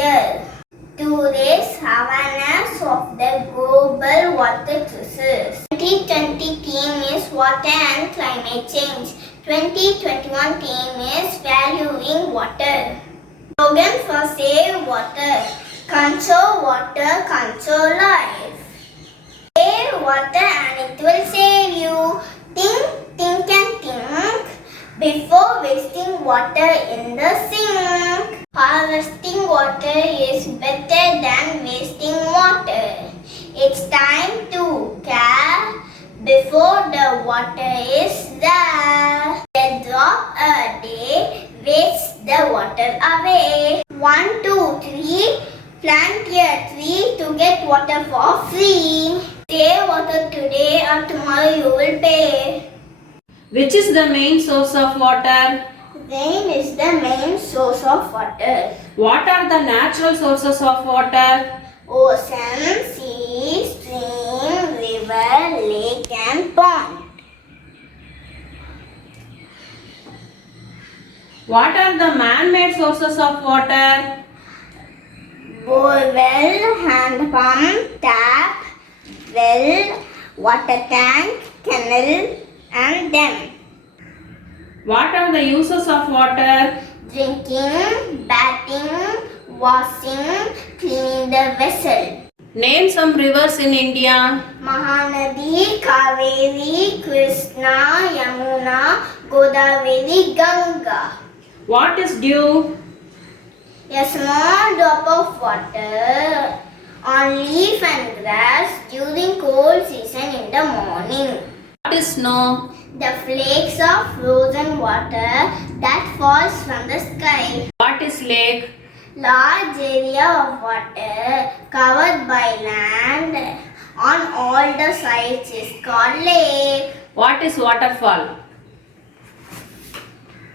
year to raise awareness of the global water crisis. 2020 theme is water and climate change. 2021 theme is valuing water. Slogan for Save Water. Conserve water, conserve life. Save water and it will save you. Think and think before wasting water in the sink. Harvesting water is better than wasting water. It's time to care before the water is there. A drop a day wastes the water away. 1, 2, 3. Plant a tree to get water for free. Save water today or tomorrow you will pay. Which is the main source of water? Rain is the main source of water. What are the natural sources of water? Ocean, sea, stream, river, lake and pond. What are the man-made sources of water? Borewell, hand pump, tap, well, water tank, canal and dam. What are the uses of water? Drinking, bathing, washing, cleaning the vessel. Name some rivers in India. Mahanadi, Kaveri, Krishna, Yamuna, Godavari, Ganga. What is dew? A small drop of water on leaf and grass during cold season in the morning. What is snow? The flakes of frozen water that falls from the sky. What is lake? Large area of water covered by land on all the sides is called lake. What is waterfall?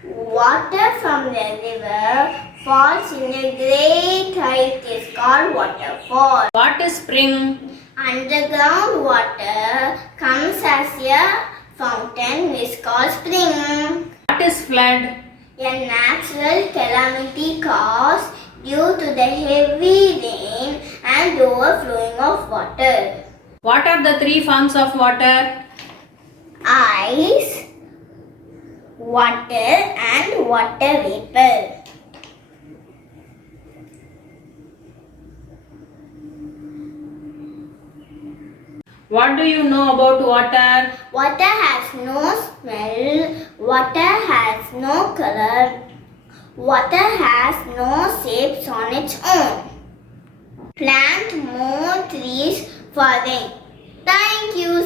Water from the river falls in a great height is called waterfall. What is spring? Underground water comes as a fountain is called spring. What is flood? A natural calamity caused due to the heavy rain and overflowing of water. What are the three forms of water? Ice, water and water vapor. What do you know about water? Water has no smell, water has no color, water has no shapes on its own. Plant more trees for rain. Thank you.